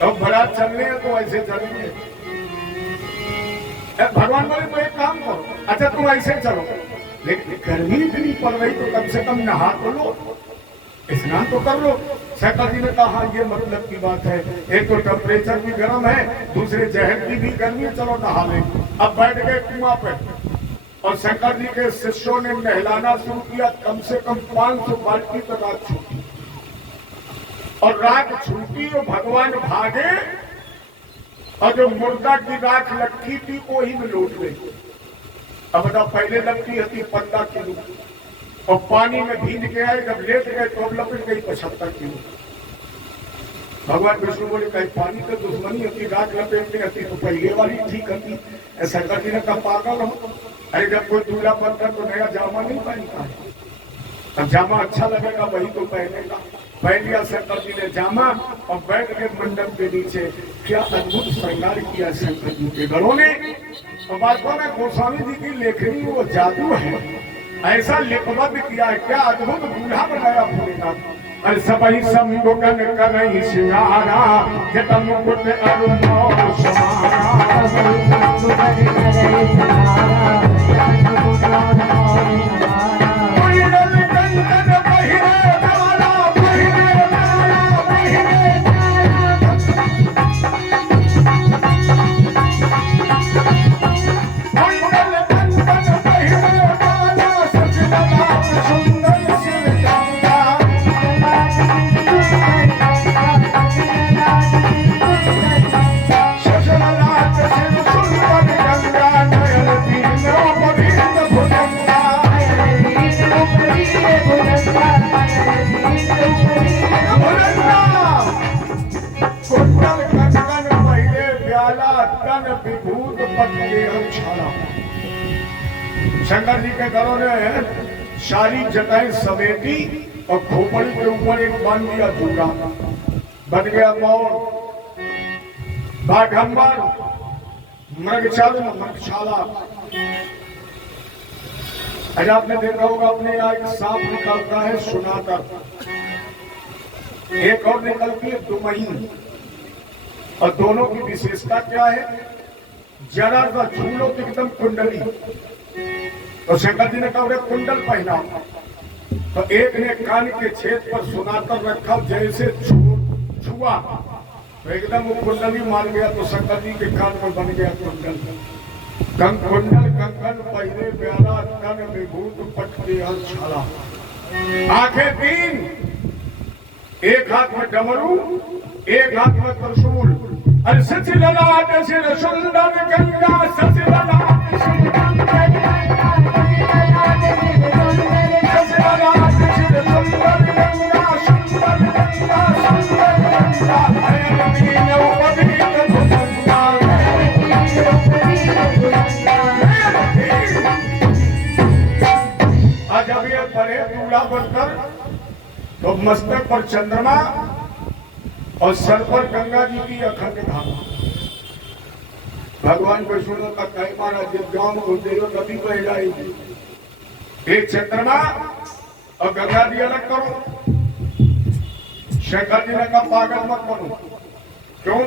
तो बारात चलने हैं तो ऐसे चलेंगे। भगवान बोले तो एक काम करो, अच्छा तुम ऐसे चलो, लेकिन गर्मी इतनी पड़ रही तो कम से कम नहा तो लो, स्नान तो कर लो। शंकर जी ने कहा हाँ ये मतलब की बात है, एक तो टेम्परेचर भी गर्म है, दूसरे जहर की भी गर्मी, चलो नहा लें। अब बैठ गए कुआं पे और शंकर जी के शिष्यों ने नहलाना शुरू किया। कम से कम 500 बाल्टी तक रात छूटी और राख छूटी और भगवान भागे और जो मुर्दा की राख लटकी थी वो ही में लौट गई। अब बता पहले लगती थी 15 किलो और पानी में भीग के आए, जब लेट गए तो अब लपट गई 75 किलो। भगवान विष्णु बोले कहीं पानी तो दुश्मनी होती, राख लपेटने होती तो पहले वाली ठीक होती। ऐसा करती ने कहा पागल हो, अरे जब कोई दूल्हा बनता तो नया जामा नहीं पहनता है, अब जामा अच्छा लगेगा वही तो पहनेगा। पहन लिया शंकर जी ने जामा और बैठ के मंडप के नीचे। क्या अद्भुत श्रृंगार किया शंकर जी के घरों ने। और वास्तव में गोस्वामी जी की लेखनी वो जादू है, ऐसा लिपबद्ध किया है, क्या अद्भुत दूल्हा बनाया भोलेनाथ। अरे सबही संबुकन करई सिंगारा, जत मुकुट अरुण समारा, सबही संबुकन करई सिंगारा, जत मुकुट अरुण समारा। शंकर जी के घरों ने सारी जटाएं समेटी और खोपड़ी के ऊपर एक बांध दिया दूल्हा, बन गया मोर, बाघंबर, मृगशाला। आज आपने देखा होगा अपने यहाँ एक सांप निकलता है सुनाकर, एक और निकलती है दुमही, और दोनों की विशेषता क्या है, जरा सा झूलो तो एकदम कुंडली। तो शंकर जी ने कहा कुंडल पहना, तो एक ने कान के छेद पर सुनाकर रखा, जैसे छुआ तो एकदम वो कुंडली मार गया। तो शंकर जी के कान में बन गया कुंडल। कुंडल कंकन पहले प्यारा, तन विभूत पटके छाला। आंखें 3, एक हाथ में डमरू, एक हाथ में त्रिशूल। अरे सच ललाट सिर सुंदर गंगा, सच ललाट सिर बनकर तो मस्तक पर चंद्रमा और सर पर गंगा जी की अखंड धाम। भगवान विष्णु का कई महाराज गांव को देव नदी बह जाएगी, एक चंद्रमा और गंगा जी अलग करो। शंकर जी ने कहा पागल मत बनो, क्यों?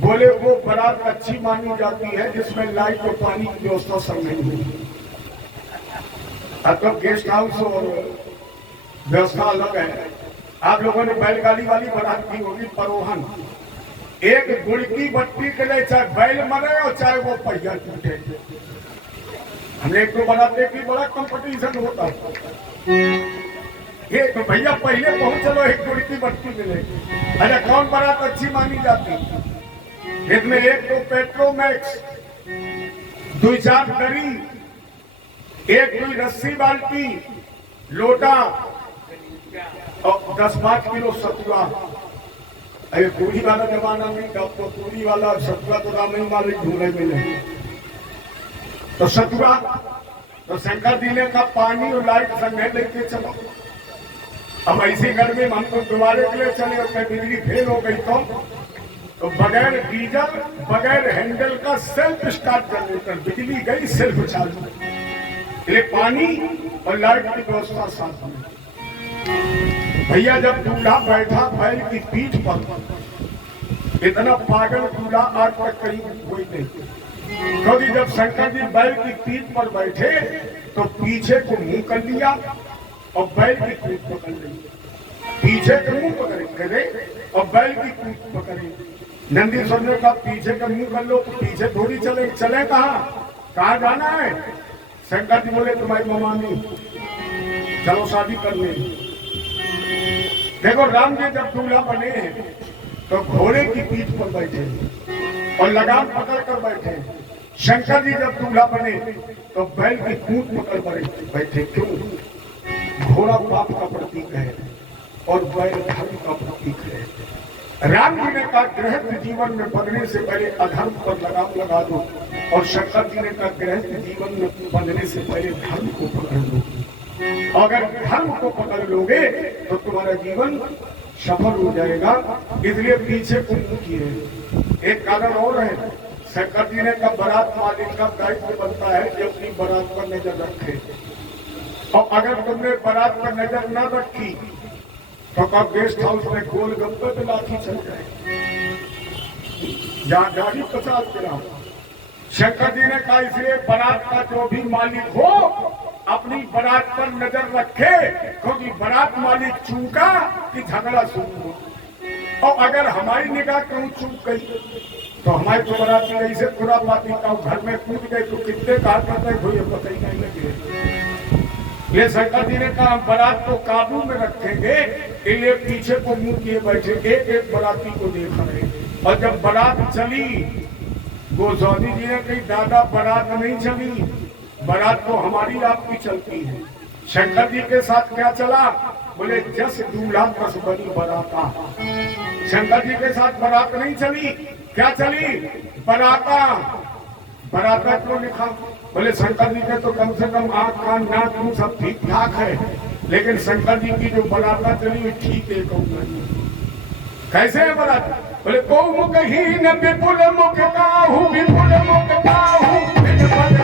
बोले वो बारात अच्छी मानी जाती है जिसमें लाइट और पानी की व्यवस्था सब नहीं हुई। अब तो गेस्ट हाउस और व्यवस्था अलग है। आप लोगों ने बैलगाड़ी वाली बारात की होगी, परोहन, एक गुड़ की बट्टी के लिए चाहे बैल मरे और चाहे वो पहिया टूटे। हमने एक तो बारात देखी, बड़ा कंपटीशन होता है, एक तो भैया पहले पहुंच चलो एक गुड़ की बट्टी मिलेगी। अच्छा कौन बारात अच्छी मानी जाती? इसमें एक तो पेट्रोमैक्स, 2-4 दरी, एक 2 रस्सी बाल्टी, लोटा और 10-5 किलो सतुआ। अरे पूरी वाला जमाना में तो पूरी वाला सतुआ तो राम ही मालिक ढूंढे मिले। तो सतुआ तो शंकर जी ने कहा पानी और लाइट संगे लेके चलो। अब ऐसी गर्मी में हम तो दोबारे के लिए चले और बिजली फेल हो गई तो बगैर डीजल बगैर हैंडल का सेल्फ स्टार्ट जनरेटर, बिजली गई सेल्फ चालू, ये पानी और लाइट की व्यवस्था साथ में। भैया जब दूल्हा बैठा बैल की पीठ पर इतना पागल दूल्हा आज तक कहीं कोई नहीं। क्योंकि जब शंकर जी बैल की पीठ पर बैठे तो पीछे को मुंह कर लिया और बैल की पीठ पकड़ ली, पीछे का मुंह पकड़े और बैल की पीठ पकड़े। नंदीश्वर ने कहा पीछे का मुंह कर लो, तो पीछे थोड़ी चले, चले कहाँ जाना है? शंकर जी बोले तुम्हारी ममानी, चलो शादी कर ले। देखो राम जी जब दूल्हा बने तो घोड़े की पीठ पर बैठे और लगाम पकड़ कर बैठे। शंकर जी जब दूल्हा बने तो बैल की पूंछ पकड़ कर बैठे। क्यों? घोड़ा पाप का प्रतीक है और बैल धर्म का प्रतीक है। राम जी ने कहा गृहस्थ जीवन में बंधने से पहले अधर्म पर लगाम लगा दो, और शंकर जी ने कहा गृहस्थ जीवन में बंधने से पहले धर्म को पकड़ लो। अगर धर्म को पकड़ लोगे तो तुम्हारा जीवन सफल हो जाएगा। इसलिए पीछे को मुंह किए। एक कारण और है, शंकर जी ने कहा बारात मालिक का दायित्व बनता है कि अपनी बारात पर नजर रखे, और अगर तुमने बारात पर नजर न रखी तो कब गेस्ट हाउस में गोल गप्पे पे लाठी चल जाए, जहां गाड़ी 50 गिरा। शंकर जी ने कहा इसलिए बारात का जो भी मालिक हो अपनी बारात पर नजर रखे, क्योंकि बारात मालिक चूका कि झगड़ा शुरू हो। और अगर हमारी निगाह कहूं चूक गई तो हमारी तो बारात में ऐसे खुरापाती का घर में कूद गए तो कितने कहा करते हुए पता ही नहीं लगे। ये शंकर जी ने कहा बारात को काबू में रखेंगे, इसलिए पीछे को मुंह किए बैठे, एक एक बाराती को देख रहे। और जब बारात चली, गोस्वामी जी ने कही दादा बारात नहीं चली, बारात तो हमारी आपकी चलती है। शंकर जी के साथ क्या चला? बोले जस दूल्हा तस बनी बराता। शंकर जी के साथ बारात नहीं चली, क्या चली? बराता। बराता क्यों लिखा? बोले शंकर जी के तो कम से कम आंख कान नाक मुंह सब ठीक ठाक है, लेकिन शंकर जी की जो बराता चली हुई ठीक है कहूँ नहीं। कैसे है बारात? बोले को मुखहीन विपुल मुख काहू, विपुल मुख काहू, विपुल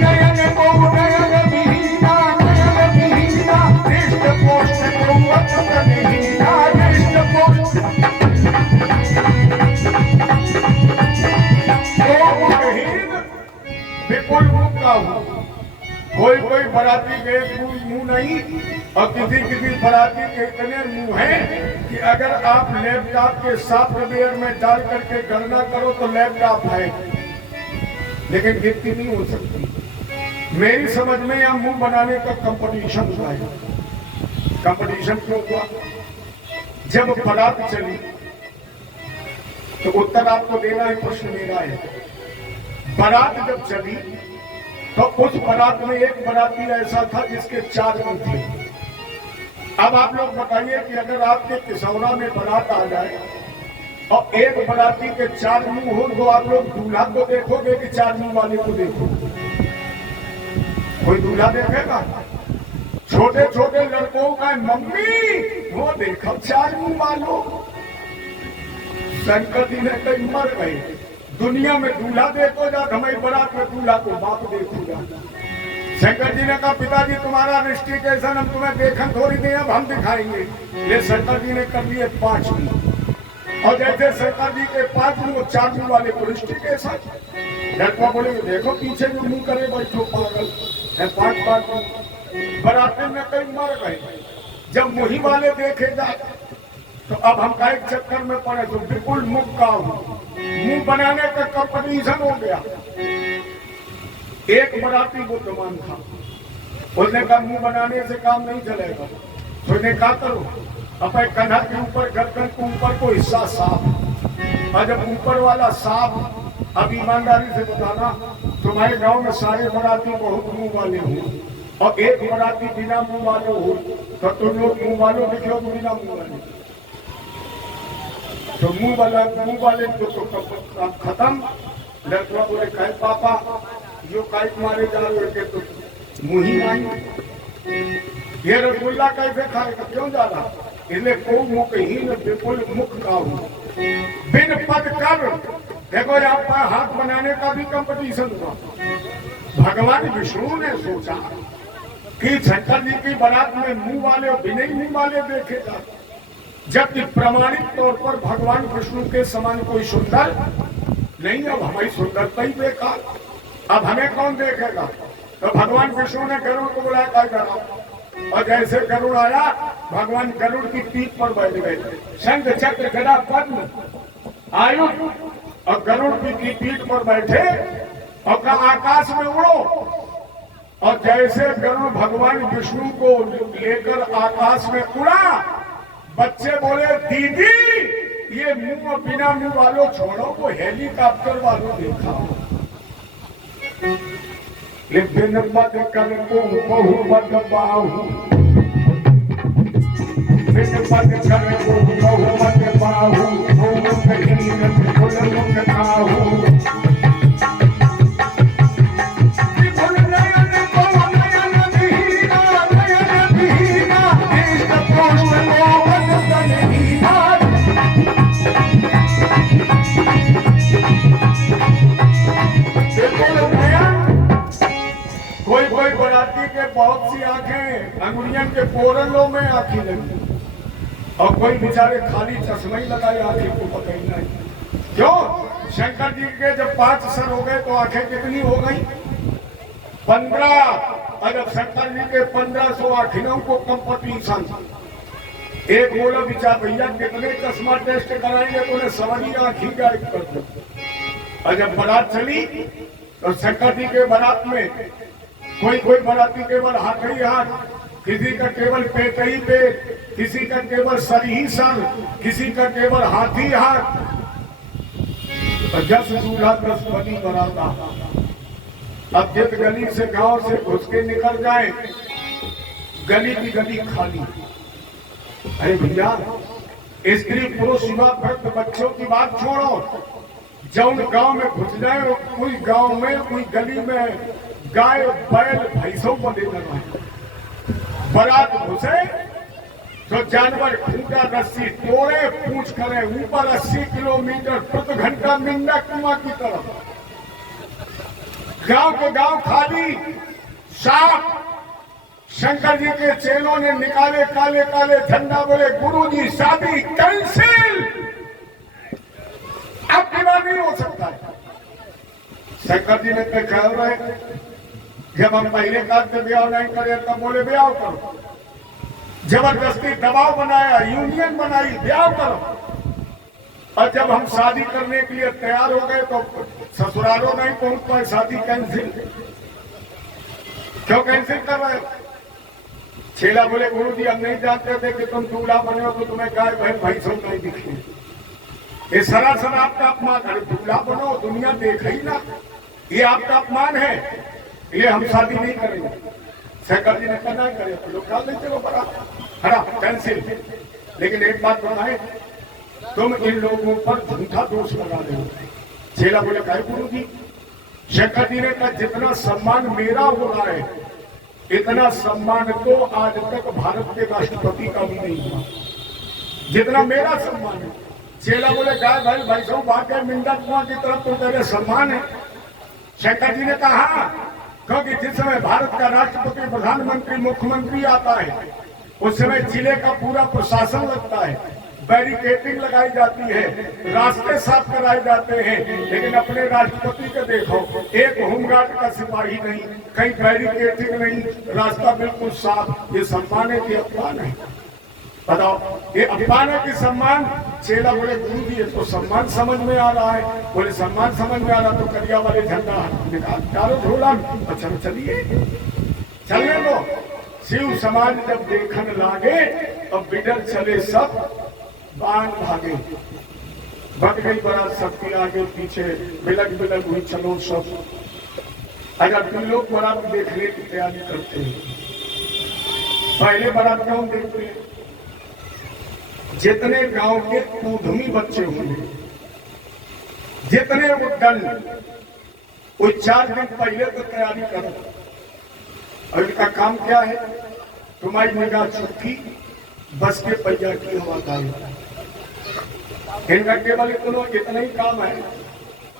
नयन को नयन विहीना, नयन विहीना, दृष्ट पोष्ट को अचन विहीना, दृष्ट पोष्ट विपुल मुख काहू। कोई कोई बराती के मुंह नहीं, और किसी किसी बराती के इतने मुंह हैं कि अगर आप लैपटॉप के सॉफ्टवेयर में डाल करके गणना करो तो लैपटॉप है, लेकिन गिनती नहीं हो सकती। मेरी समझ में यहाँ मुंह बनाने का कंपटीशन हुआ है। कंपटीशन क्यों हुआ? जब बारात चली तो उत्तर आपको देना है, प्रश्न मेरा है। बारात जब चली तो उस बारात में एक बाराती ऐसा था जिसके 4 मुंह थे। अब आप लोग बताइए कि अगर आपके किसौरा में बारात आ जाए और एक बाराती के 4 मुंह हो, तो आप लोग दूल्हा को देखोगे कि 4 मुंह वाले को देखोगे? कोई दूल्हा देखेगा? छोटे छोटे लड़कों का मम्मी वो देखो 4 मुंह वालों। शंकर जी ने कहीं मर गए। दुनिया में दूल्हा देखो जा, हमारी बारात में दूल्हा को बाप देखो जा। शंकर जी ने कहा पिताजी तुम्हारा रिस्टिकेशन हम तुम्हें देखन थोड़ी नहीं, अब हम दिखाएंगे। ये शंकर जी ने कर लिए 5 मुंह, और जैसे शंकर जी के 5 मुंह 4 मुंह वाले को रिस्टिकेशन। लड़का बोले देखो पीछे जो मुंह करे बैठो पागल है, 5 मुंह। बाराती में कई मर गए। जब मुही वाले देखे जाए तो अब हम का एक चक्कर में पड़े, तो बिल्कुल मुख का मुंह बनाने का कंपटीशन हो गया। एक बाराती बुद्धिमान था, उसने कहा मुंह बनाने से काम नहीं चलेगा। तो उसने कहा करो अपने कंधा के ऊपर गर्दन के ऊपर को हिस्सा साफ, और जब ऊपर वाला साफ, अब ईमानदारी से बताना तुम्हारे गांव में सारे बाराती बहुत मुंह वाले हो और एक बाराती बिना मुंह वाले हो, तो तुम लोग मुंह वालों के क्यों बिना मुंह वाले? तो मुंह वाले तो खत्म। लड़का बोले कहे पापा जो काइट मारे जा रहे थे तो मुंह ही नहीं, ये रसगुल्ला कैसे खाएगा? क्यों जा रहा? इसलिए को मुखहीन विपुल मुख काहू, बिन पद कर। देखो यहाँ पर हाथ बनाने का भी कंपटीशन हुआ। भगवान विष्णु ने सोचा कि शंकर जी की बारात में मुंह वाले और बिना मुंह वाले देखे जाते, जबकि प्रमाणिक तौर पर भगवान विष्णु के समान कोई सुंदर नहीं। अब हमारी सुंदरता ही बेकार, अब हमें कौन देखेगा? तो भगवान विष्णु ने गरुड़ को बुलाया, क्या करा? और जैसे गरुड़ आया, भगवान गरुड़ की पीठ पर बैठ गए, शंख चक्र गदा पद्म आयुध, और गरुड़ की पीठ पर बैठे और कहा आकाश में उड़ो। और जैसे गरुड़ भगवान विष्णु को लेकर आकाश में उड़ा, बच्चे बोले दीदी ये मुंह और बिना मुंह वालों छोड़ो, वो हेलीकॉप्टर वालों देखा। लेकिन मत कर को बहु मत बाहु, बिन मत कर को बहु मत बाहु, कहीं फुल मुख खाहू। कोई बराती के बहुत सी आंखें अंगुलियन के पोरलों में आंखें लगी, और कोई बेचारे खाली चश्मा ही लगाए, आंखें को पता ही नहीं। क्यों? शंकर जी के जब 5 सर हो गए तो आंखें कितनी हो गई? 15। और जब शंकर जी के 1500 आंखियों को कंपटीशन, एक बोला विचार भैया कितने चश्मा टेस्ट कराएंगे, तो उन्हें सवारी आंखी गायब कर दो। और जब बारात चली तो शंकर जी के बारात में कोई बाराती केवल हाथ ही हाथ, किसी का केवल पेट ही पेट, किसी का केवल सर ही सर, किसी का केवल हाथ ही हाथ। जस दूल्हा दस बनी बराता। अब जिस गली से गांव से घुस के निकल जाए, गली की गली खाली। अरे भैया स्त्री पुरुष युवा वृद्ध बच्चों की बात छोड़ो, जौन गांव में घुस जाए, कोई गांव में कोई गली में गाय बैल भैंसों को ले जाना है। बारात घुसे तो जानवर खूंटा रस्सी तोड़े, पूछ करे ऊपर 80 किलोमीटर प्रति घंटा मिंडा कुआं की तरफ। गांव के गांव खाली साफ। शंकर जी के चेलों ने निकाले काले काले झंडा, बोले गुरुजी शादी कैंसिल, अब विवाह नहीं हो सकता है। शंकर जी ने कहा रहे, जब हम पहले काल से ब्याह नहीं करे तब बोले ब्याह करो, जबरदस्ती दबाव बनाया, यूनियन बनाई, ब्याह करो। और जब हम शादी करने के लिए तैयार हो गए तो ससुरालों नहीं पहुंच पाए, शादी कैंसिल। क्यों कैंसिल कर रहे हो? चेला बोले गुरुजी हम नहीं जानते थे कि तुम दूल्हा बने हो, तो तुम्हें गाय बहन भैंसों नहीं दिखी। ये सरासर आपका अपमान। अरे दूल्हा बनो, दुनिया देखे ही ना, ये आपका अपमान है, ये हम शादी नहीं करेंगे। शंकर जी ने कहना करे तो लोग डाल नहीं, चलो बड़ा खड़ा कैंसिल। लेकिन एक बात बताए, तुम इन लोगों पर झूठा दोष लगा रहे हो। चेला बोले कहे गुरु जी? शंकर जी ने कहा जितना सम्मान मेरा हो रहा है, इतना सम्मान तो आज तक भारत के राष्ट्रपति का भी नहीं हुआ, जितना मेरा सम्मान है। चेला बोले गाय भाई भैंसों भाग्य मिंडा कुआं की तरफ तो तेरे सम्मान है। शंकर जी ने कहा क्योंकि जिस समय भारत का राष्ट्रपति, प्रधानमंत्री, मुख्यमंत्री आता है, उस समय जिले का पूरा प्रशासन लगता है, बैरिकेडिंग लगाई जाती है, रास्ते साफ कराए जाते हैं। लेकिन अपने राष्ट्रपति को देखो, एक होमगार्ड का सिपाही नहीं, कहीं बैरिकेडिंग नहीं, रास्ता बिल्कुल साफ। ये सम्मान है कि अपमान है? बताओ, ये अपमान है कि सम्मान? चेला बोले गुरु जी तो सम्मान समझ में आ रहा है। बोले सम्मान समझ में आ रहा तो करिया वाले झंडा निकाल डालो झोला। अच्छा चलिए चलने दो। शिव समाज जब देखन लागे, अब बिडर चले सब बाण भागे, बट गई बड़ा सबके आगे पीछे बिलक बिलक हुई, चलो सब। अगर तुम लोग बारात देखने की तैयारी करते हैं, पहले बारात कौन देखते हैं? जितने गांव के उधमी बच्चे होंगे, जितने वो दल, वो 4 दिन पहले तो तैयारी करो। और इनका काम क्या है? तुम्हारी निगाह चुटकी बस के पहिया की हवादारी, इनका केवल इतना ही काम है।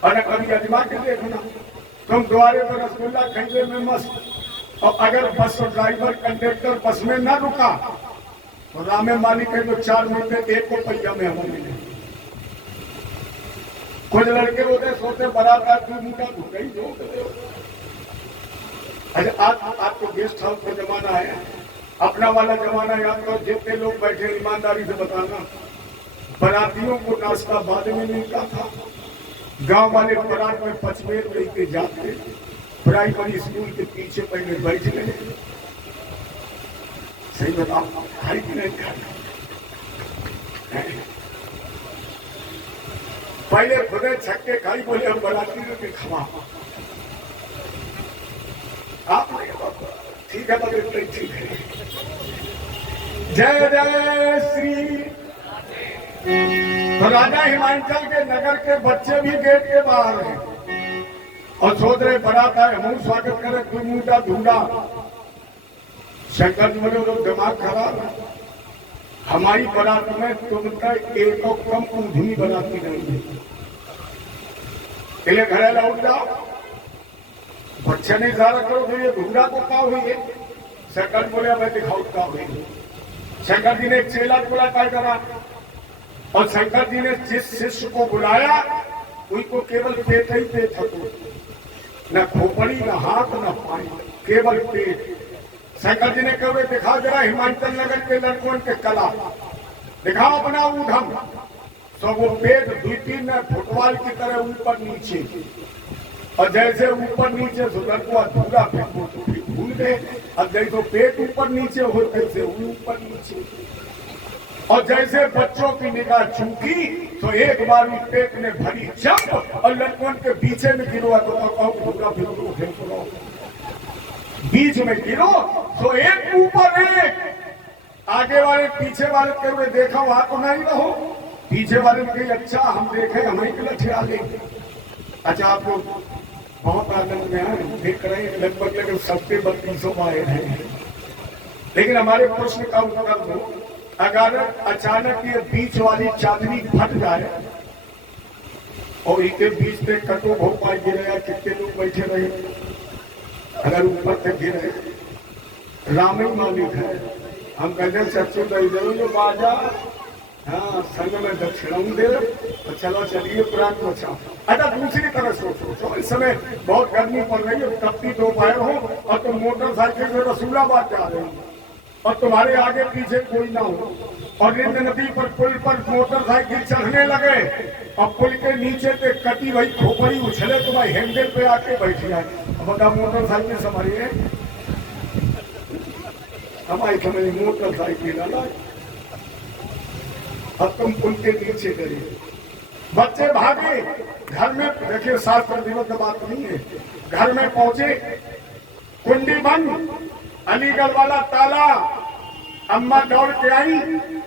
और कभी अजमा के देखना, तुम द्वारे पर रसगुल्ला खरीदे में मस्त, और अगर बस ड्राइवर कंडक्टर बस में ना रुका तो रामे मालिक है तो 4 मिनट एक को पहिया में हवा मिले। कुछ लड़के होते सोते बारात आज 2 मिनट हो गई जो। अरे आज तो गेस्ट हाउस का जमाना है, अपना वाला जमाना याद करो। जितने लोग बैठे ईमानदारी से बताना, बारातियों को नाश्ता बाद में मिलता था। गांव वाले बारात में पचमेर लेके जाते, प्राइमरी स्कूल के पीछे पहले बैठ गए। सही बताओ, खाई कि नहीं खाई? पहले खुदे छक्के खाई, बोले हम बाराती के खवा। आप ठीक है, बगैर ठीक है। जय जय श्री। तो राजा हिमांचल के नगर के बच्चे भी गेट के बाहर हैं और सोच रहे बारात आए, हम स्वागत करें, कोई मुंडा ढूंढा। शंकर जी बोले लोग दिमाग खराब है, हमारी बारात में तुमका एक और कम ऊँधनी बाराती नहीं है, इसलिए घरे लौट जाओ। बच्चे ने इशारा करो तो ये ढूंढा तो क्या हुई है? शंकर बोले मैं दिखाऊ क्या हुई। शंकर जी ने एक चेला बोला क्या करा, और शंकर जी ने जिस शिष्य को बुलाया उनको केवल पेट ही पेट थको, न खोपड़ी न हाथ न पानी, केवल पेट। शंकर जी ने कहे दिखा जरा हिमाचल नगर के लड़कों के कला, दिखाओ अपना ऊधम। तो वो पेट 2-3 फुटबॉल की तरह ऊपर नीचे, और जैसे ऊपर नीचे तो लड़को अधूरा फेंको तो फिर भूल गए। अब जैसे पेट ऊपर नीचे हो तैसे ऊपर नीचे, और जैसे बच्चों की निगाह चूकी तो एक बार उस पेट ने भरी जंप और लड़कों के पीछे में गिरो तो फेंको, बीच में गिरो तो एक ऊपर एक, आगे वाले पीछे वाले के हुए देखा वहां तो नहीं रहो, पीछे वाले ने कही अच्छा हम देखे हमें लठिया ले। अच्छा आप लोग बहुत आनंद में हैं, देख रहे हैं लगभग लगभग 32 आए हैं, लेकिन हमारे प्रश्न का उत्तर दो। अगर अचानक ये बीच वाली चांदनी फट जाए और इनके बीच में कटो भोपाल गिरे, कितने लोग बैठे रहे, अगर ऊपर तक गिरे, राम ही मालिक है, हम कहते सच्चो जो बाजा, हाँ संग में दक्षिण दे तो चलो चलिए पुराण को अच्छा। अच्छा दूसरी तरह सोचो, तो इस समय बहुत गर्मी पड़ रही है, तपती दोपहर हो और तुम मोटरसाइकिल से रसूलाबाद जा रहे हो और तुम्हारे आगे पीछे कोई ना हो, और रिंद नदी पर पुल पर मोटरसाइकिल चढ़ने लगे और पुल के नीचे पे कटी वही खोपड़ी उछले तो भाई हैंडल पे आके बैठ जाए। बता मोटरसाइकिल संभालिए, हमारी समझ मोटरसाइकिल अलग, अब तुम पुल के नीचे गए, बच्चे भागे घर में। देखिए शास्त्र विरुद्ध बात नहीं है, घर में पहुंचे, कुंडी बंद, अलीगढ़ वाला ताला। अम्मा दौड़ के आई,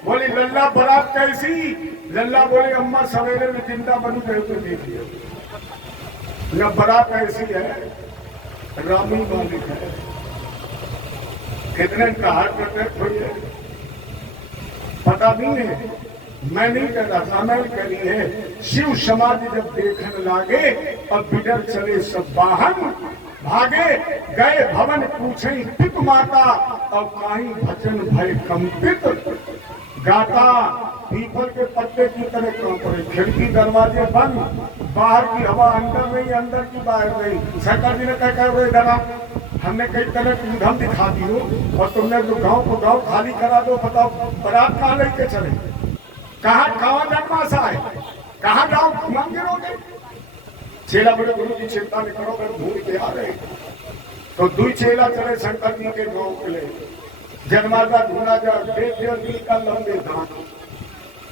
बोली लल्ला बारात कैसी? लल्ला बोले अम्मा सवेरे में जिंदा बनी गए तो देख लिया, न बारात ऐसी है, रामी मालिक है। कितने कहा करते थोड़ी है पता नहीं है, मैं नहीं कहता, रामायण करी है। शिव समाधि जब देखने लागे और बिडर चले सब वाहन, भागे गए भवन पूछे पित माता, और काही भजन भय कंपित गाता। पीपल के पत्ते की तरह कांप रहे, खिड़की दरवाजे बंद, बाहर की हवा अंदर नहीं, अंदर की बाहर नहीं। शंकर जी ने कहा इधर हमने कई तरह की ऊधम दिखा दी हो और तुमने तो गांव को गांव खाली करा दो, बताओ बारात कहाँ लेके चले, कहाँ खावा जन्माशा है, कहाँ जाओ मंदिरोगे? चेला बोले गुरु जी चिंता नहीं करो, मैं ढूंढ के आ रहे। तो 2 चेला चले शंकर जी के गांव के लिए, जन्माशा ढूंढा जा, देख का लंबे दांत,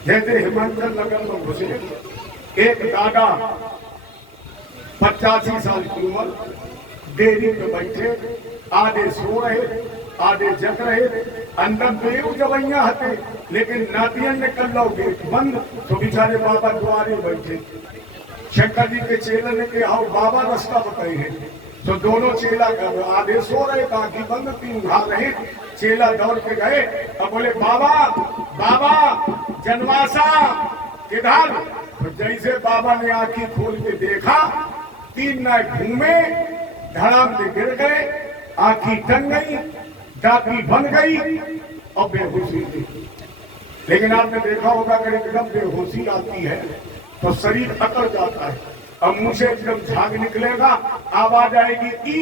जैसे हिमाचल नगर में घुसे, एक दादा 85 साल की उम्र, डेयरी में बैठे, आधे सो रहे आधे जग रहे, अंदर देव जवैया हते, लेकिन नातियन ने कर लो गेट बंद, तो बेचारे बाबा द्वारे बैठे। शंकर जी के चेले ने कहा बाबा रास्ता बताए हैं, तो दोनों चेला कर आधे सो रहे, बाकी बंद, 3 उठा रहे। चेला दौड़ के गए और बोले बाबा बाबा जन्माशा किधर? तो जैसे बाबा ने आंखें खोल के देखा, 3 नाय घूमे, धड़ाम से गिर गए, आंखी टंग गई, दांती बन गई और बेहोशी थी। लेकिन आपने देखा होगा अगर एकदम बेहोशी आती है तो शरीर अकड़ जाता है और मुंह से एकदम झाग निकलेगा, आवाज आएगी ई।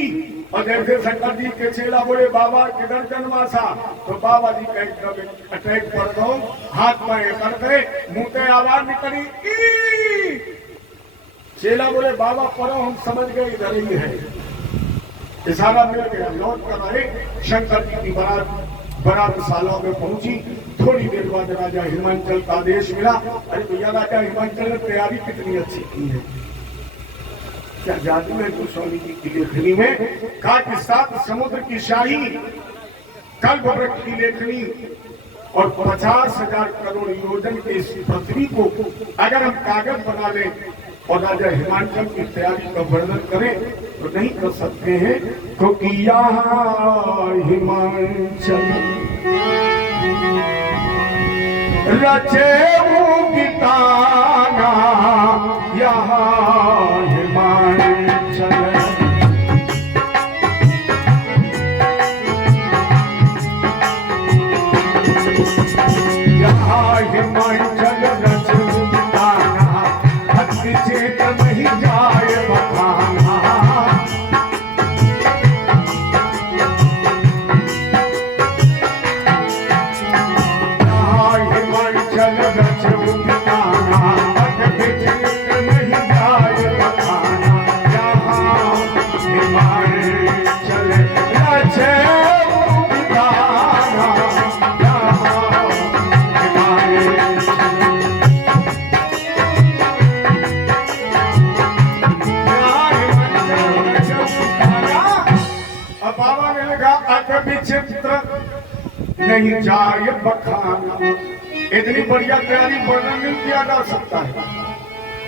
और जैसे शंकर जी के चेला बोले बाबा किधर जन्मा था, तो बाबा जी का एकदम अटैक पड़ गो, हाथ में कर गए, मुंह से आवाज निकली ई। चेला बोले बाबा पढ़ो, हम समझ गए इधर ही है। इशारा मिल गया, लौट कर आए। शंकर जी की बारात सालों में पहुंची। थोड़ी देर बाद राजा हिमांचल का आदेश मिला। अरे भैया राजा हिमांचल ने तैयारी कितनी अच्छी की है, क्या जादू है गोस्वामी जी की लेखनी में। कहा कि 7 समुद्र की शाही, कल्प वृक्ष की लेखनी और 50,000 करोड़ योजन के इस पृथ्वी को अगर हम कागज बना लें और राजा हिमांचल की तैयारी का वर्णन करें तो नहीं कर सकते हैं, क्योंकि यहाँ हिमांचल रचे गीताना, यहाँ हिमांचल यहाँ हिमांचल रचे गीताना, भक्ति चेत नहीं जाए बखाना। यहाँ हिमांचल रचे गीताना, भक्ति चेत नहीं जाए बखाना। यहाँ हिमांचल रचे विचित्र नहीं जाए बखाना। इतनी बढ़िया तैयारी वर्णन नहीं किया जा सकता है।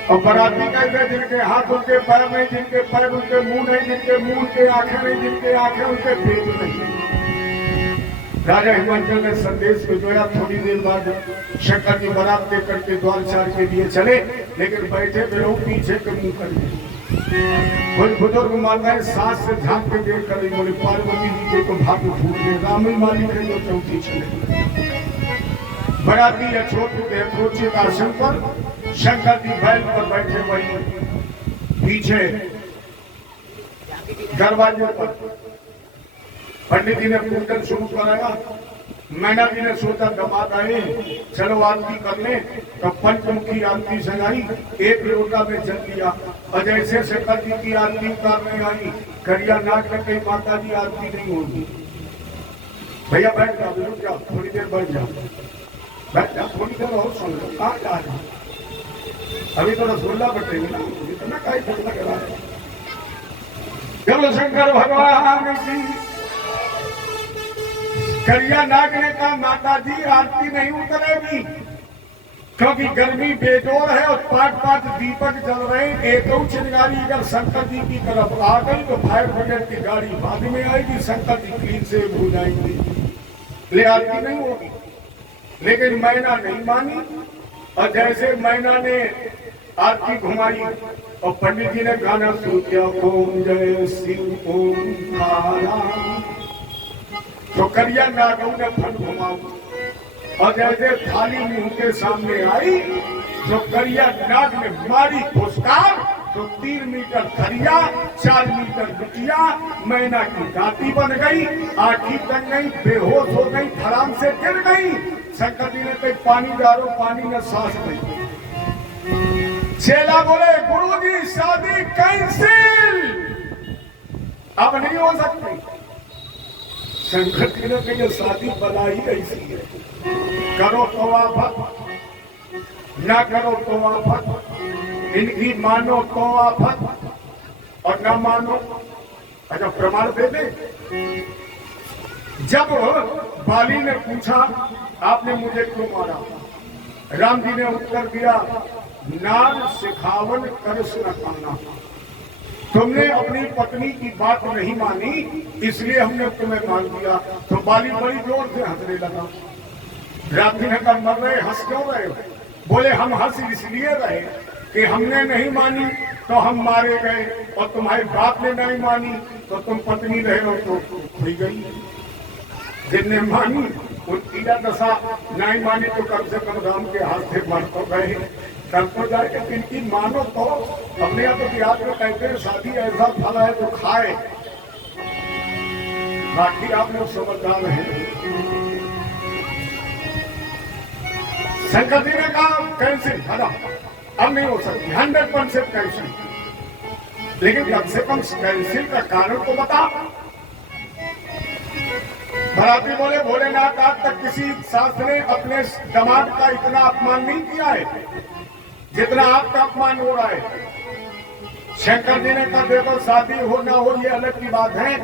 और बराती कहते जिनके हाथ उनके पैर नहीं, जिनके पैर उनके मुंह नहीं, जिनके मुंह के आंखें नहीं, जिनके आंखें उनके पेट नहीं। राजा हिमांचल ने संदेश भिजवाया। थोड़ी देर बाद शंकर जी बारात लेकर के द्वार चार के लिए चले, लेकिन बैठे वे पीछे के मुंह कर कुछ बुजुर्ग माताएं सास से झांक के देख कर बोले पार्वती जी के तो भाग्य फूट गए, रामल मालिक है जो चौथी चले। बराती यथोचित आसन पर शंकर जी बैल पर बैठे, वही पीछे दरवाजे पर पंडित जी ने पूजन शुरू कराया। मैना जी ने सोचा दमाद आए, चलो आरती कर ले। तो पंचमुखी आरती सजाई, एक लोटा में जल लिया। और जैसे शंकर जी की आरती उतारने आई, करिया नाग में कहीं माता जी आरती नहीं होगी। भैया बैठ जाओ, रुक जाओ, थोड़ी देर बैठ जाओ, बैठ जाओ, थोड़ी देर और सुन लो। कहाँ जा रहे, अभी तो रसगुल्ला बटेगी ना, इतना का लग रहा है। चलो शंकर भगवान की। करिया नाग ने कहा माता जी आरती नहीं उतरेगी, क्योंकि गर्मी बेजोर है और 5-5 दीपक जल रहे हैं। एक चिंगारी अगर शंकर जी की तरफ आ गई तो फायर ब्रिगेड की गाड़ी बाद में आएगी, शंकर जी क्लीन से हो जाएंगे, ले आरती नहीं होगी। लेकिन मैना नहीं मानी। और जैसे मैना ने आरती घुमाई और पंडित जी ने गाना शुरू किया, ओम जय शिव ओम तारा, तो करिया नागों ने फन घुमाऊ। और जैसे थाली मुंह के सामने आई तो करिया नाग ने मारी फुसकार, तो 3 मीटर थरिया, 4 मीटर बिटिया, मैना की दाती बन गई, आंखी तक गई, बेहोश हो गई, धड़ाम से गिर गई। शंकर जी ने कही पानी डालो, पानी में सांस नहीं। चेला बोले गुरुजी शादी कैंसिल, अब नहीं हो सकती। शंकर जी ने कही शादी बलाई ऐसी है, करो तो आफत, ना करो तो आफत, इनकी मानो तो आफत और ना मानो। अच्छा प्रमाण दे दे। जब बाली ने पूछा आपने मुझे क्यों मारा, राम जी ने उत्तर दिया नार सिखावन करस न करना, तुमने अपनी पत्नी की बात नहीं मानी इसलिए हमने तुम्हें मार दिया। तो बाली बड़ी जोर से हंसने लगा। राम जी ने कहा मर रहे हंस क्यों रहे हो? बोले हम हंस इसलिए रहे कि हमने नहीं मानी तो हम मारे गए, और तुम्हारे बाप ने नहीं मानी तो तुम पत्नी रहे हो तो हुई गई। जिनने मानी उनकी दशा, नहीं मानी तो कम से कम राम के हाथ से मर तो गए। कर तो जाए कि इनकी मानो तो अपने यहाँ तो बिहार में कहते हैं शादी ऐसा फल है जो खाए। बाकी आप लोग समझदार हैं। शंकर जी ने कहा कैंसिल, हटा, अब नहीं हो सकती, 100% कैंसिल। लेकिन कम से कम कैंसिल का कारण तो बता। बराती बोले भोलेनाथ आज तक किसी सास ने अपने दामाद का इतना अपमान नहीं किया है जितना आपका अपमान हो रहा है। शंकर जी ने कहा देखो शादी हो ना हो ये अलग की बात है,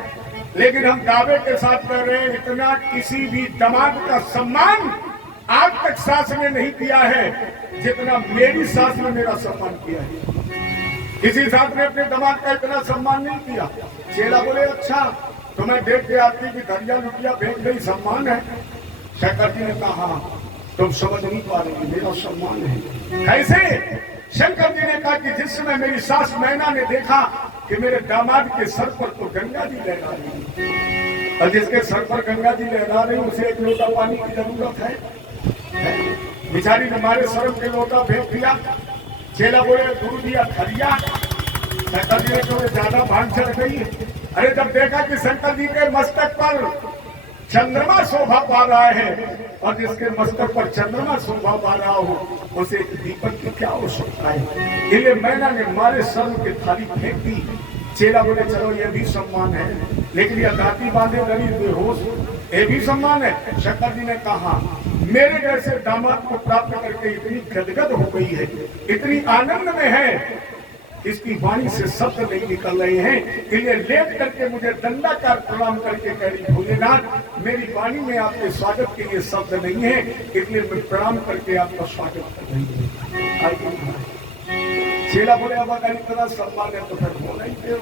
लेकिन हम दावे के साथ कह रहे हैं इतना किसी भी दामाद का सम्मान आज तक सास ने नहीं किया है जितना मेरी सास ने मेरा सम्मान किया है। किसी सास ने अपने दामाद का इतना सम्मान नहीं किया। चेला बोले अच्छा, तो मैं देख के आती कि दरिया लुटिया फेंक गई, सम्मान है। शंकर जी ने कहा तुम समझ नहीं पा रही, मेरा सम्मान है। कैसे? शंकर जी ने कहा कि जिस समय मेरी सास मैना ने देखा कि मेरे दामाद के सर पर तो गंगा जी लहरा रही है, और जिसके सर पर गंगा जी लहरा रही उसे एक लोटा पानी की जरूरत है। बेचारी ने मारे शर्म के लोटा फेंक दिया। चेला बोले गुरु दिया खरिया। शंकर जी ने तो ज्यादा भांग चढ़ गई। अरे जब देखा कि शंकर जी के मस्तक पर चंद्रमा शोभा पा रहा है, और जिसके मस्तक पर चंद्रमा शोभा पा रहा हो उसे एक दीपक की क्या आवश्यकता है। इसलिए मैना ने मारे शर्म के थाली फेंक दी। चेला बोले चलो ये भी सम्मान है, लेकिन यह दाती बांधे गरीब बेहोश, ये भी सम्मान है। शंकर जी ने कहा मेरे जैसे दामाद को प्राप्त करके इतनी गदगद हो गई है, इतनी आनंद में है, इसकी वाणी से शब्द नहीं निकल रहे हैं। इसलिए लेट करके मुझे दंडाकार प्रणाम करके कह रही भोलेनाथ मेरी वाणी में आपके स्वागत के लिए शब्द नहीं है, इसलिए मैं प्रणाम करके आपका स्वागत कर रही हूँ। चेला बोले अब अगर इतना सम्मान है तो फिर बोला ही क्यों।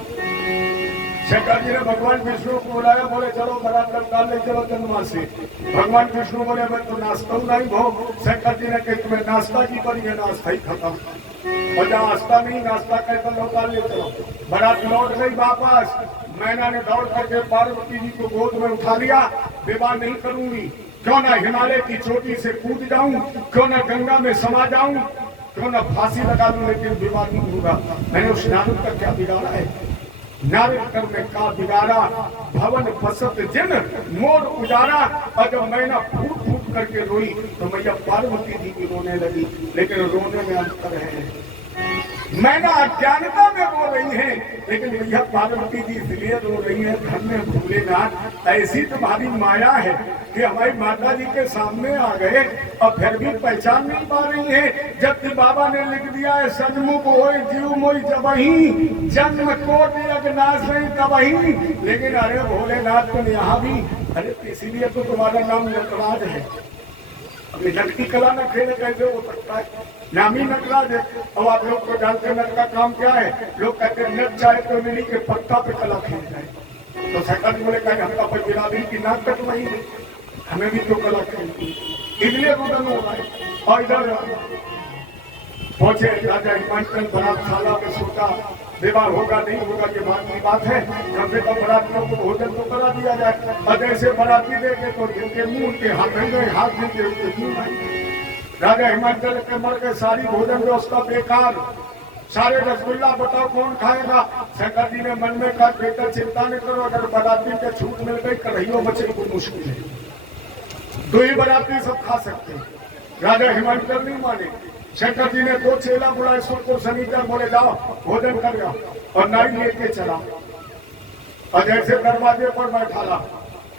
शंकर जी ने भगवान विष्णु को बुलाया, बोले चलो बरात डाल ले चलो चंद्रमा से। भगवान विष्णु बोले मैं तो नाश्ता नहीं भो। शंकर जी ने कहा तुम्हें नाश्ता की पड़ी है, नाश्ता ही खत्म। और जहाँ नाश्ता नहीं नाश्ता कहकर लौटा ले चलो। बारात लौट गई वापस। मैना ने दौड़ करके पार्वती जी को गोद में उठा लिया। विवाह नहीं करूंगी, क्यों ना हिमालय की चोटी से कूद जाऊं, क्यों ना गंगा में समा जाऊं, क्यों ना फांसी लगा दूं, लेकिन विवाह नहीं करूंगा। मैंने उस नारद का क्या बिगाड़ा है? नारद कर में का बिगाड़ा, भवन बसत जिन मोर उजारा। और जब मैना फूट फूट करके रोई तो मैया पार्वती जी की रोने लगी, लेकिन रोने में अंतर है। मैना अज्ञानता में रो रही है, लेकिन भैया पार्वती जी इसलिए रो रही है धन्य भोलेनाथ ऐसी तुम्हारी माया है कि हमारी माता जी के सामने आ गए और फिर भी पहचान नहीं पा रही है। जबकि बाबा ने लिख दिया है सजमुख होए जीव मोई जबही, जन्म कोटि अज्ञास नहीं तबही। लेकिन अरे भोलेनाथ तुम यहाँ भी, अरे इसीलिए तो तुम्हारा नाम नटराज है। अपनी नट की कला न खेले कैसे हो सकता है? नामी नटराज है। अब आप लोग तो जानते हैं नट का काम क्या है। लोग कहते हैं नट चाहे तो मिली के पत्ता पे कला खेल जाए। तो शंकर बोले कहा हमका कोई बिरादरी की नाक कटवाई है, हमें भी तो कला खेलती, इसलिए रुदन हो रहा है। और इधर पहुंचे राजा हिमाचल बरातशाला में सोचा विवाह होगा नहीं होगा ये बात की बात है, कम से कम बरातियों को भोजन तो करा दिया जाए। और जैसे बराती देखे तो जिनके मुंह उनके हाथ में गए, हाथ देखे उनके मुंह आए। राजा हिमाचल के मर गए, सारी भोजन व्यवस्था बेकार, सारे रसगुल्ला बताओ कौन खाएगा। शंकर जी ने मन में कहा बेटा चिंता नहीं करो, अगर बराती के छूट मिल गई कढ़ाइयों बचे को मुश्किल है, 2 ही बराती सब खा सकते हैं। राजा हिमाचल नहीं माने। शंकर जी ने 2 चेला बुलाए, सुरपुर शनिचर, बोले जाओ भोजन कर जाओ, और नाई लेके चला। और जैसे दरवाजे पर बैठा ला,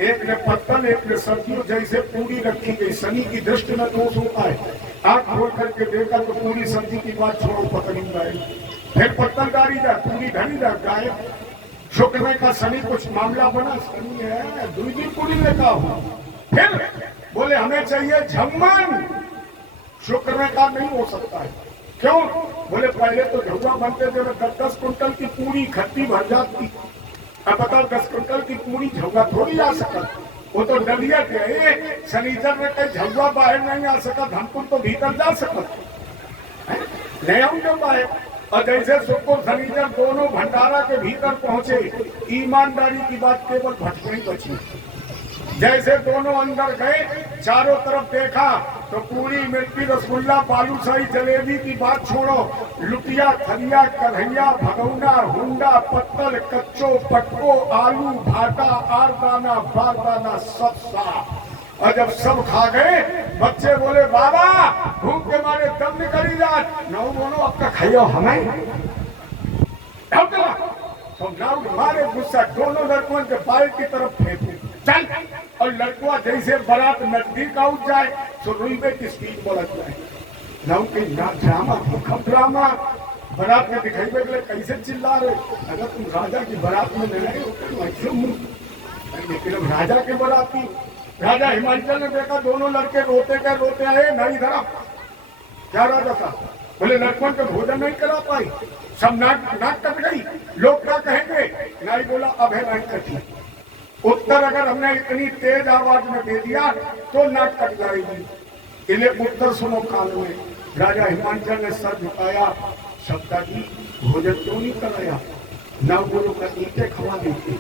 एक ने पत्तल एक ने सब्जी, जैसे पूरी रखी गई, शनि की दृष्टि में दोष होता है। आंख खोल करके देखा तो पूरी सब्जी की बात छोड़ो पकड़ी गए, फिर पत्तल डाली जाए, पूरी ढली जाए गाय। शुक्र का शनि कुछ मामला बना, शनि है दूसरी पूरी लेता हूँ। फिर बोले हमें चाहिए झम्मन, शुक्र का नहीं हो सकता है। क्यों? बोले पहले तो झुआ बनते थे 10-10 कुंटल की पूरी खट्टी भर जाती। अब बताओ 10 कुंटल की पूरी झुआ थोड़ी आ सकता, वो तो डलिया के शनिचर में कहीं झुआ बाहर नहीं आ सका, हमको तो भीतर जा सकता। नहीं हम जो पाए। और जैसे शुक्र शनिचर दोनों भंडारा के भीतर पहुंचे, ईमानदारी की बात केवल भटकनी बची। जैसे दोनों अंदर गए, चारों तरफ देखा तो पूरी मिर्ची, रसगुल्ला, बालूशाही, जलेबी की बात छोड़ो, लुटिया, थलिया, कन्हैया, भगौना, हुंडा, पत्तल, कच्चो, पटको, आलू, भाटा, आरदाना, बारदाना सब साफ। और जब सब खा गए, बच्चे बोले बाबा भूख के मारे दम निकली जात। नौ बोलो अब तक खाइयो हमें तो नाव मारे गुस्सा, दोनों लड़कों के बाल की तरफ फेंकू चल। और लड़कुआ जैसे बारात नजदीक आउट जाए तो रुईबे की स्पीड बढ़त जाए। नाव के ड्रामा भूखम ड्रामा बारात में दिखाई गए कैसे चिल्ला रहे। अगर तुम राजा की बारात में नहीं हो लेकिन राजा के बाराती, राजा हिमाचल ने देखा दोनों लड़के रोते आए, नहीं धरा क्या राजा था। बोले लड़कों को भोजन नहीं करा पाई, सब नाक कट गई, लोग क्या कहेंगे। नहीं बोला अब है नहीं कटी। उत्तर अगर हमने इतनी तेज आवाज में दे दिया तो नाक कट जाएगी, इन्हें उत्तर सुनो कान में। राजा हिमाचल ने सर झुकाया, सबका जी भोजन क्यों नहीं कराया। ना बोलो का ईटे खवा देते,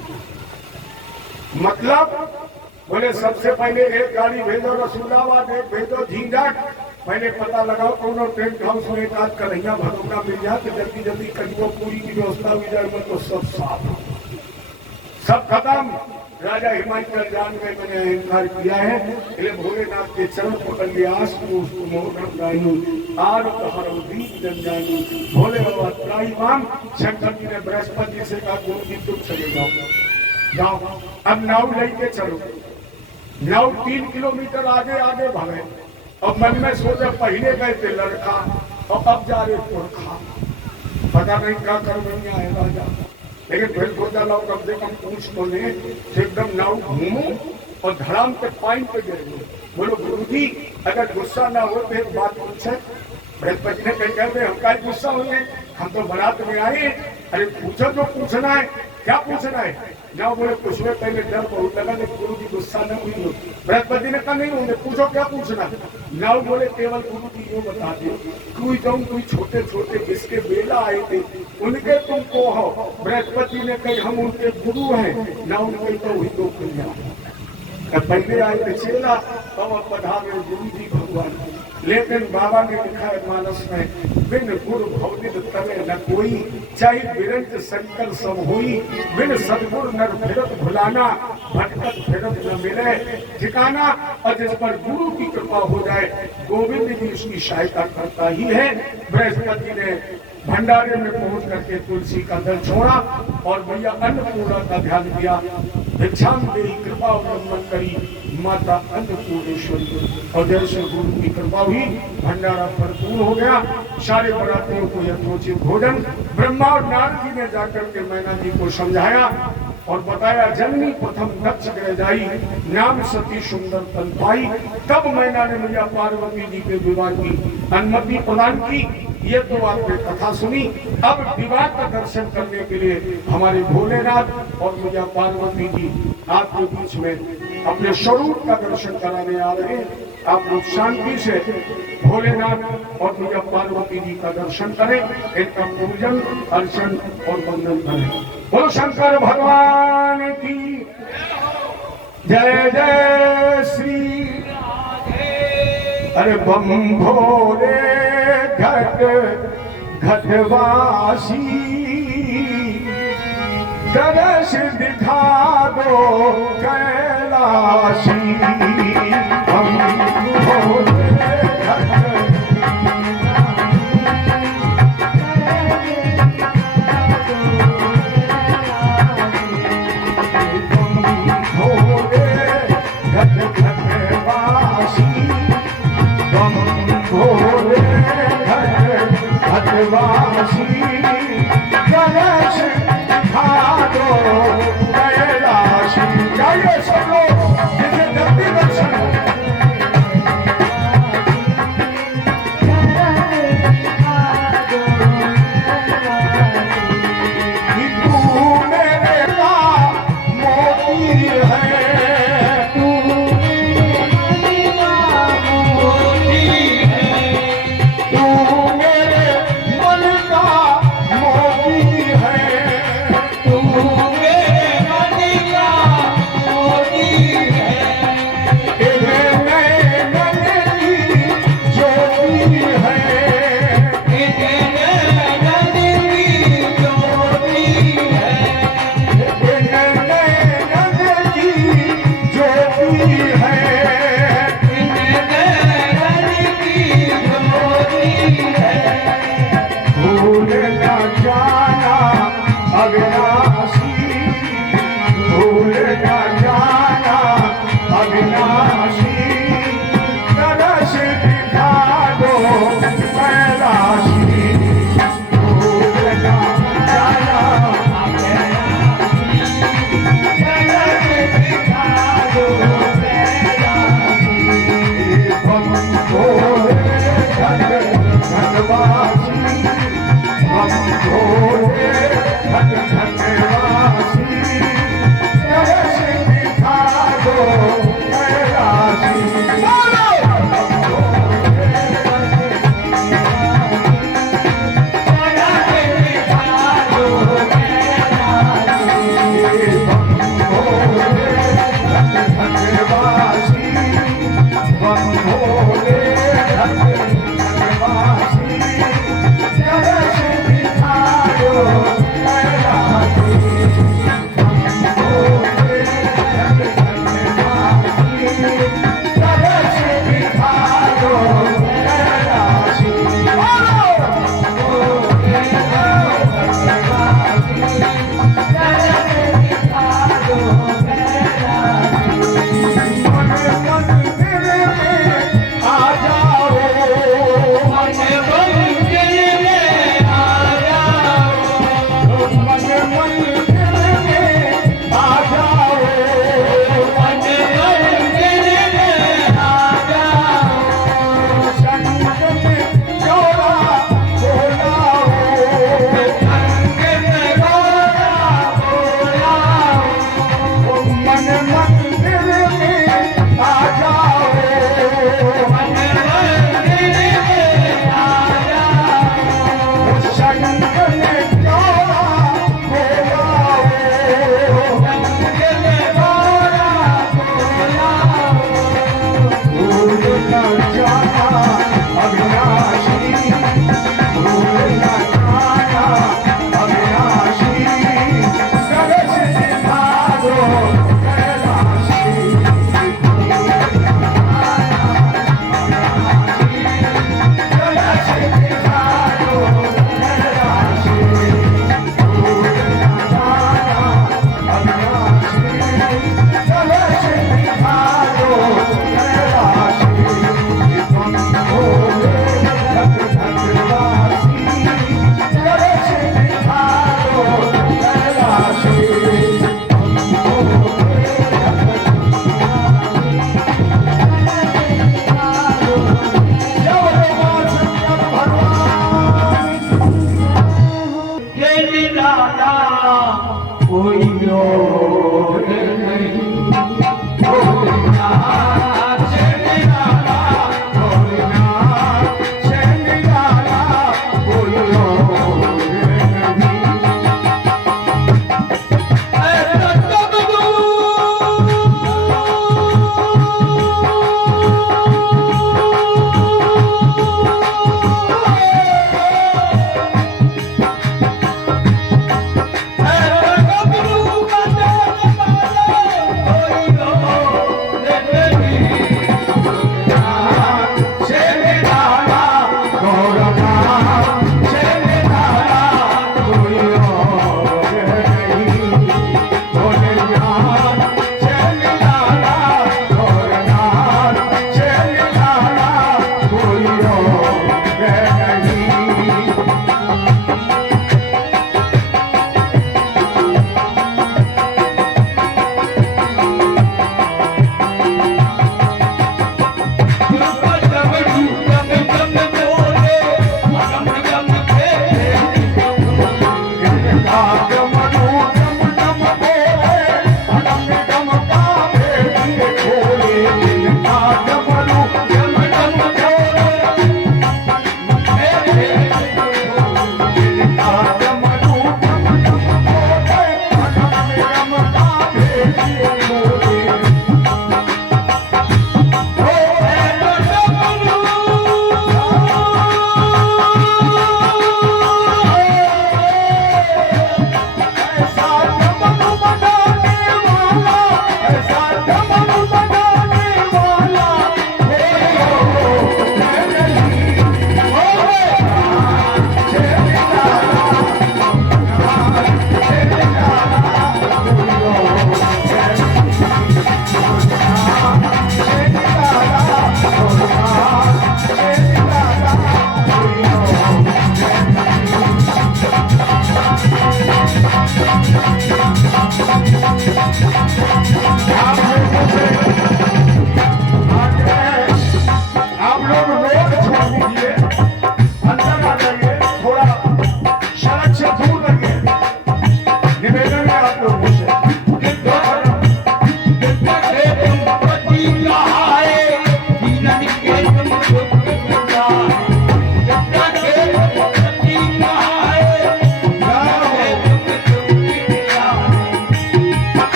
मतलब बोले सबसे पहले एक गाड़ी भेजो रसूलाबाद, एक भेजो झींझट, पहले पता लगाओ कौन टेंट हाउस में एक आध कन्हैया भगौना मिल जाए तो जल्दी जल्दी करीबो पूरी की व्यवस्था हुई जाए। तो सब साफ, सब खत्म। राजा हिमाचल जान में मैंने अहंकार किया है, इसलिए भोलेनाथ के चरण पकड़ लिया। भोले बाबा त्राईमान। शंकर जी ने बृहस्पति जी से कहा गुरु जी तुम चले जाओ, अब नाव लेके चलो। नाव 3 किलोमीटर आगे आगे भागे और मन में सोचा पहले गए थे लड़का और अब जा रहे पुरखा, पता नहीं क्या कर नहीं आए राजा। लेकिन फिर सोचा लो कम से कम पूछ तो ले, एकदम नाव घूमो और धड़ाम के पानी पे गिर। बोलो गुरु जी अगर गुस्सा ना हो तो एक बात पूछे। बृहस्पति ने कहीं कहते हम क्या गुस्सा होंगे, हम तो बारात में आए। अरे पूछो जो पूछना है, क्या पूछना है। ना बोले पूछने पहले डर बहुत लगा, गुरु जी गुस्सा न हुई हो। बृहस्पति ने कहा नहीं होंगे, पूछो क्या पूछना। ना बोले केवल गुरु जी यो बता दो कोई छोटे छोटे जिसके बेला आए थे उनके तुमको हो। बृहस्पति ने कही हम उनके गुरु हैं। ना उनके तो वही दो पहले आए थे चेला, अब पधारे गुरु जी भगवान। लेकिन बाबा ने लिखा है मानस में, बिन गुरु भवनिध तमे न कोई, चाहे बिरंज शंकर सब होई। बिन सदगुरु नर फिरत भुलाना, भटकत फिरत न मिले ठिकाना। और जिस पर गुरु की कृपा हो जाए गोविंद जी उसकी सहायता करता ही है। बृहस्पति ने भंडारे में पहुंच करके तुलसी का दल छोड़ा और भैया अन्नपूर्णा का ध्यान दिया। भिक्षाम देही कृपा अवलंबन करी माता अन्नपूर्णेश्वरी। और जैसे गुरु की कृपा हुई भंडारा भरपूर हो गया। सारे बरातियों को यथोचित भोजन। ब्रह्मा और नारद जी ने जाकर के मैना जी को समझाया और बताया जननी प्रथम दक्ष ग्रह जाई, नाम सती सुंदर तन पाई। तब मैना ने मैया पार्वती जी के विवाह की अनुमति प्रदान की। ये तो आपने कथा सुनी। अब विवाह का दर्शन करने के लिए हमारे भोलेनाथ और मैया पार्वती जी आपके बीच में अपने स्वरूप का दर्शन कराने आ रहे हैं। आप लोग शांति से भोलेनाथ और मैया पार्वती जी का दर्शन करें, इनका पूजन अर्चन और वंदन करें। बोलो शंकर भगवान की जय जय श्री। अरे बम भोले घट घटवासी, दर्श दिखा दो कैलाशी। बम भोले घट वासी गणेश भादो कैलाशी। गाइए सब लोग जिसे जल्दी दर्शन हो। वासी बम भोले धन धन वासी कैसे दिखा दो कैलासी आ जाओ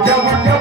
जब